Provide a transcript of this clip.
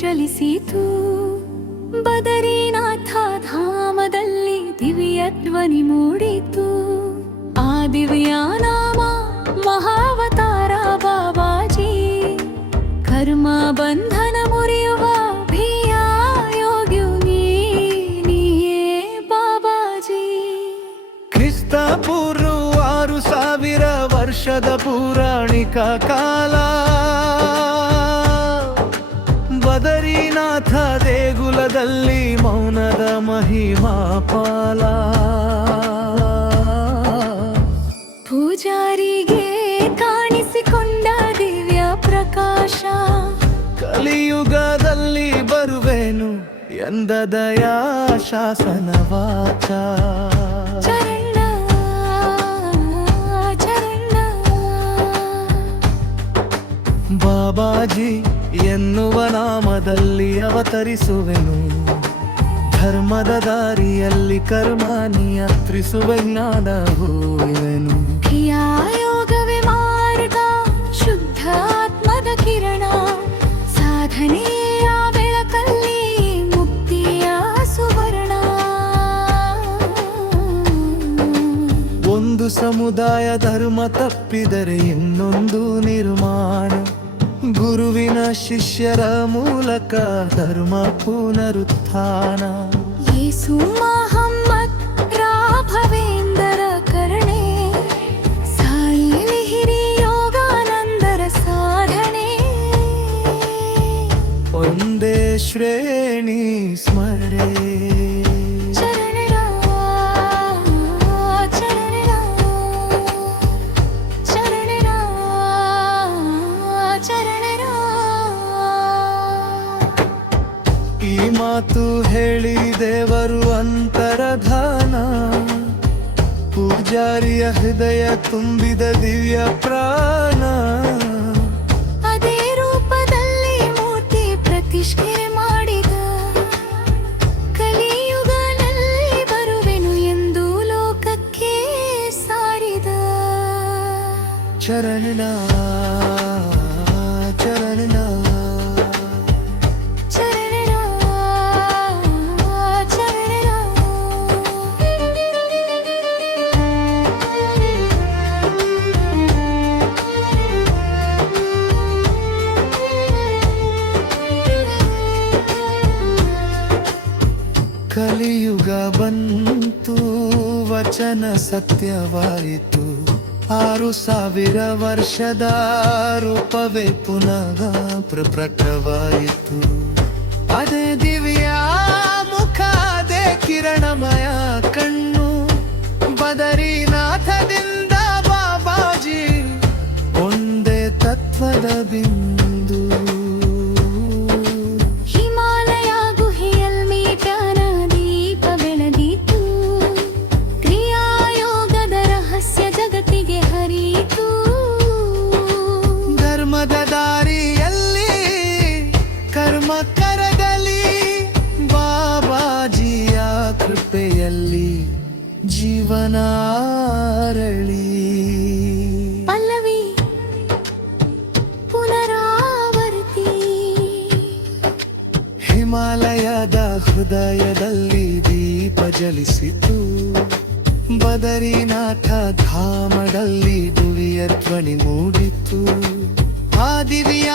ಚಲಿಸಿತು. ಬದರಿನಾಥ ಧಾಮದಲ್ಲಿ ದಿವ್ಯ ಧ್ವನಿ ಮೂಡಿತು. ಆ ದಿವ್ಯ ನಾಮ ಮಹಾವತಾರ ಬಾಬಾಜಿ. ಕರ್ಮ ಬಂಧನ ಮುರಿಯುವ ಭೀಯ ಯೋಗ್ಯು ನೀಯೇ ಬಾಬಾಜಿ. ಕ್ರಿಸ್ತ ಪೂರ್ವ 6000 ವರ್ಷದ ಪೌರಾಣಿಕ ಕಾಲ. ಬದರಿನಾಥ ದೇಗುಲದಲ್ಲಿ ಮೌನದ ಮಹಿಮಾ ಪಾಲ. ಪೂಜಾರಿಗೆ ಕಾಣಿಸಿಕೊಂಡ ದಿವ್ಯ ಪ್ರಕಾಶ. ಕಲಿಯುಗದಲ್ಲಿ ಬರುವೆನು ಎಂದ ದಯಾ ಶಾಸನ ವಾಚ. ಚರಣ ಚರಣ ಬಾಬಾಜಿ ಎನ್ನುವ ನಾಮದಲ್ಲಿ ಅವತರಿಸುವೆನು. ಧರ್ಮದ ದಾರಿಯಲ್ಲಿ ಕರ್ಮ ನಿಯಂತ್ರಿಸುವ ಜ್ಞಾನ ಹೋಗುವೆನು. ಕ್ರಿಯಾಯೋಗವೇ ಮಾರ್ಗ, ಶುದ್ಧ ಆತ್ಮದ ಕಿರಣ. ಸಾಧನೆಯ ಬೆಳಕಲ್ಲಿ ಮುಕ್ತಿಯ ಸುವರ್ಣ. ಒಂದು ಸಮುದಾಯ ಧರ್ಮ ತಪ್ಪಿದರೆ ಇನ್ನೊಂದು ನಿರ್ಮಾಣ. ಗುರುವಿನ ಶಿಷ್ಯರ ಮೂಲಕ ಧರ್ಮ ಪುನರುತ್ಥಾನ. ಯೇಸು ಮೊಹಮ್ಮದ್ ರಾಘವೇಂದ್ರ ಕರುಣೆ. ಸಾಯಿ ವಿಹಿರಿ ಯೋಗಾನಂದರ ಸಾಧನೆ. ಒಂದೇ ಶ್ರೇಣಿ ಸ್ಮರಣೆ. ಈ ಮಾತು ಹೇಳಿ ದೇವರು ಅಂತರಧಾನ. ಪೂಜಾರಿಯ ಹೃದಯ ತುಂಬಿದ ದಿವ್ಯ ಪ್ರಾಣ. ಅದೇ ರೂಪದಲ್ಲಿ ಮೂರ್ತಿ ಪ್ರತಿಷ್ಠೆ ಮಾಡಿದ. ಕಲಿಯುಗನಲ್ಲಿ ಬರುವೆನು ಎಂದು ಲೋಕಕ್ಕೆ ಸಾರಿದ. ಚರಣ ಚರಣ ಕಲಿಯುಗ ಬಂತು, ವಚನ ಸತ್ಯವಾಯಿತು. 6000 ವರ್ಷದ ರೂಪವೇ ಪುನಃ ಪ್ರಕಟವಾಯಿತು. ಅದೇ ದಿವ್ಯ ಮುಖ, ಅದೇ ಕಿರಣಮಯ ಕಣ್ಣು. ಬದರಿನಾಥದಿಂದ ಬಾಬಾಜಿ ಒಂದೇ ತತ್ವದ ಬಿಂದು. ಧರ್ಮದ ದಾರಿಯಲ್ಲಿ ಕರ್ಮ ಕರಗಲಿ. ಬಾಬಾಜಿಯ ಕೃಪೆಯಲ್ಲಿ ಜೀವನ ಅರಳಿ. ಪಲ್ಲವಿ ಪುನರಾವರ್ತಿ. ಹಿಮಾಲಯದ ಹೃದಯದಲ್ಲಿ ದೀಪ ಜಲಿಸಿತು. ಬದರಿನಾಥ ಧಾಮದಲ್ಲಿ ದಿವ್ಯ ಧ್ವನಿ ಮೂಡಿತು. ಆ ದಿವ್ಯ